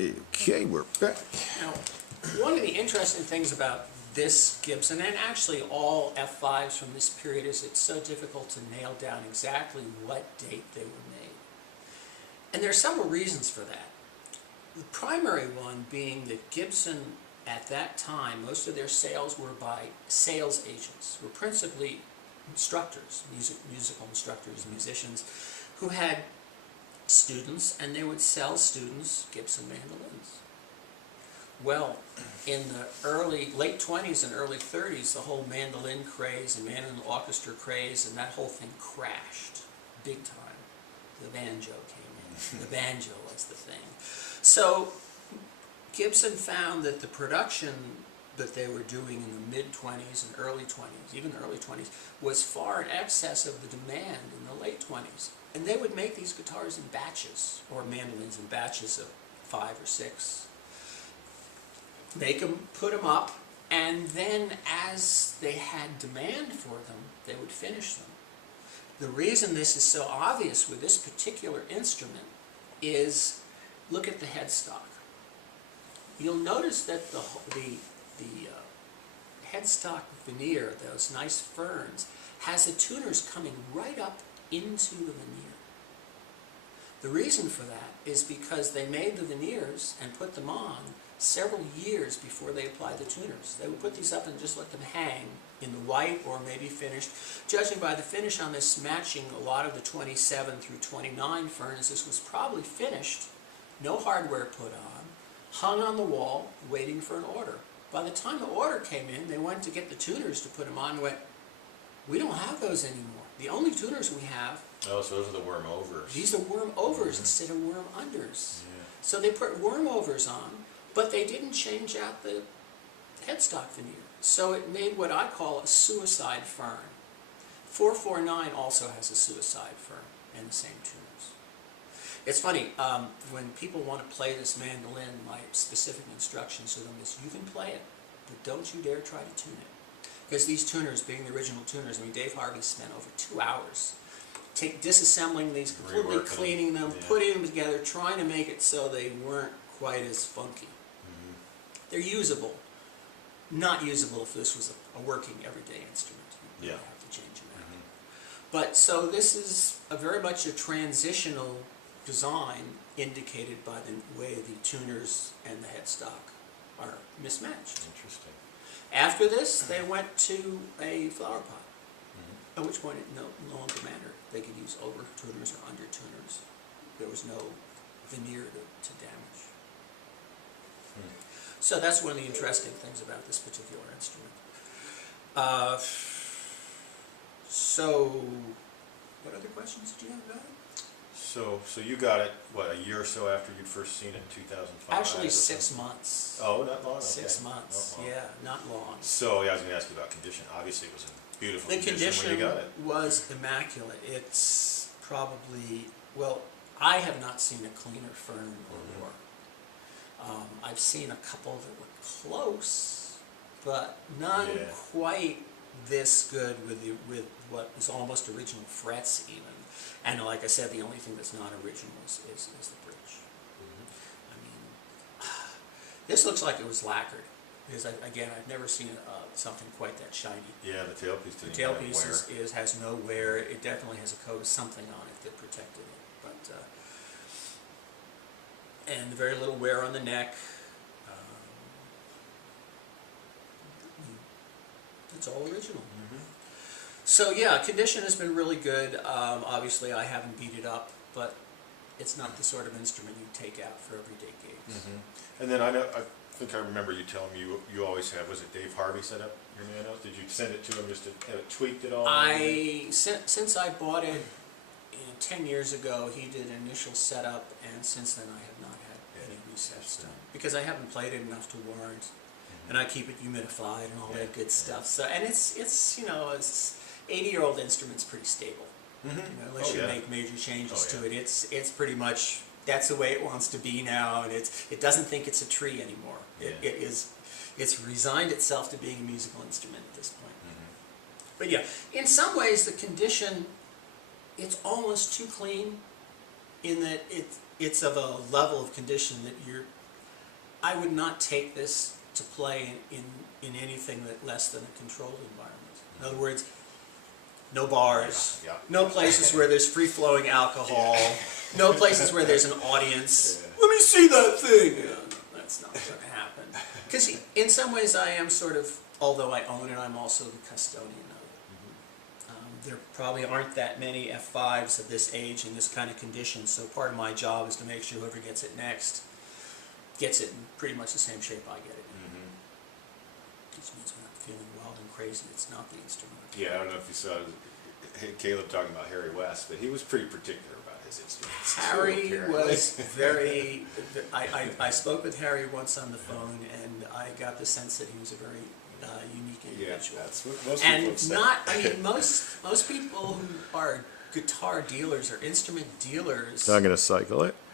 Okay, we're back. Now, one of the interesting things about this Gibson, and actually all F5s from this period, is it's so difficult to nail down exactly what date they were made. And there are several reasons for that. The primary one being that Gibson, at that time, most of their sales were by sales agents, were principally instructors, musical instructors, musicians, who had students, and they would sell students Gibson mandolins. Well, in the late 20s and early 30s, the whole mandolin craze and mandolin orchestra craze and that whole thing crashed big time. The banjo came in. The banjo was the thing. So Gibson found that the production that they were doing in the mid-20s and early 20s, even early 20s, was far in excess of the demand in the late 20s. And they would make these guitars in batches, or mandolins in batches of 5 or 6. Make them, put them up, and then as they had demand for them, they would finish them. The reason this is so obvious with this particular instrument is, look at the headstock. You'll notice that the headstock veneer, those nice ferns, has the tuners coming right up into the veneer. The reason for that is because they made the veneers and put them on several years before they applied the tuners. They would put these up and just let them hang in the white or maybe finished. Judging by the finish on this, matching a lot of the 27 through 29 ferns, this was probably finished, no hardware put on, hung on the wall, waiting for an order. By the time the order came in, they went to get the tuners to put them on and went, we don't have those anymore. The only tuners we have... Oh, so those are the worm overs. These are worm overs instead of worm unders. Yeah. So they put worm overs on, but they didn't change out the headstock veneer. So it made what I call a suicide fern. 449 also has a suicide fern and the same tuners. It's funny, when people want to play this mandolin, my specific instructions to them is, you can play it, but don't you dare try to tune it. Because these tuners, being the original tuners, I mean, Dave Harvey spent over 2 hours disassembling these, completely cleaning them, putting them together, trying to make it so they weren't quite as funky. They're usable. Not usable if this was a working everyday instrument. You have to change them out. But so this is very much a transitional design indicated by the way the tuners and the headstock are mismatched. Interesting. After this, they went to a flower pot, at which point it no longer mattered. They could use over tuners or under tuners. There was no veneer to damage. So that's one of the interesting things about this particular instrument. So, what other questions did you have about it? So you got it, what, a year or so after you'd first seen it in 2005? Actually 6 months. Oh, not long? Okay. 6 months, Not long. yeah, not long. So, yeah, I was going to ask you about condition. Obviously, it was in beautiful The condition when you got it. was immaculate. It's probably, well, I have not seen a cleaner fern or more. I've seen a couple that were close, but none quite this good with what is almost original frets even. And like I said, the only thing that's not original is the bridge. I mean, this looks like it was lacquered. Because again, I've never seen something quite that shiny. Yeah, the tailpiece didn't The tailpiece has no wear. It definitely has a coat of something on it that protected it. But and very little wear on the neck. It's all original. So yeah, condition has been really good. Obviously, I haven't beat it up, but it's not the sort of instrument you take out for everyday gigs. And then I think I remember you telling me you always have, was it Dave Harvey set up your manos? Did you send it to him just to have it tweaked at all? Since I bought it 10 years ago, he did an initial setup, and since then I have not had any resets done. Because I haven't played it enough to warrant. And I keep it humidified and all that good stuff. So, and it's you know, it's 80-year-old instrument's pretty stable. You know, unless you make major changes to it, it's pretty much, that's the way it wants to be now, and it doesn't think it's a tree anymore. It's resigned itself to being a musical instrument at this point. But yeah, in some ways the condition, it's almost too clean in that it's of a level of condition that I would not take this to play in anything that less than a controlled environment. In other words, no bars, Yeah. no places where there's free-flowing alcohol, no places where there's an audience. Yeah. Let me see that thing. No, that's not going to happen. Because in some ways I am sort of, although I own it, I'm also the custodian of it. There probably aren't that many F5s of this age in this kind of condition, so part of my job is to make sure whoever gets it next gets it in pretty much the same shape I get it in. Which means when I'm feeling wild and crazy, it's not the instrument. Yeah, I don't know if you saw Caleb talking about Harry West, but he was pretty particular about his instruments. Harry too, was very, I spoke with Harry once on the phone, and I got the sense that he was a very unique Yeah, individual. that's what most people have And said. not, I mean, most people who are guitar dealers or instrument dealers So I'm going to cycle it.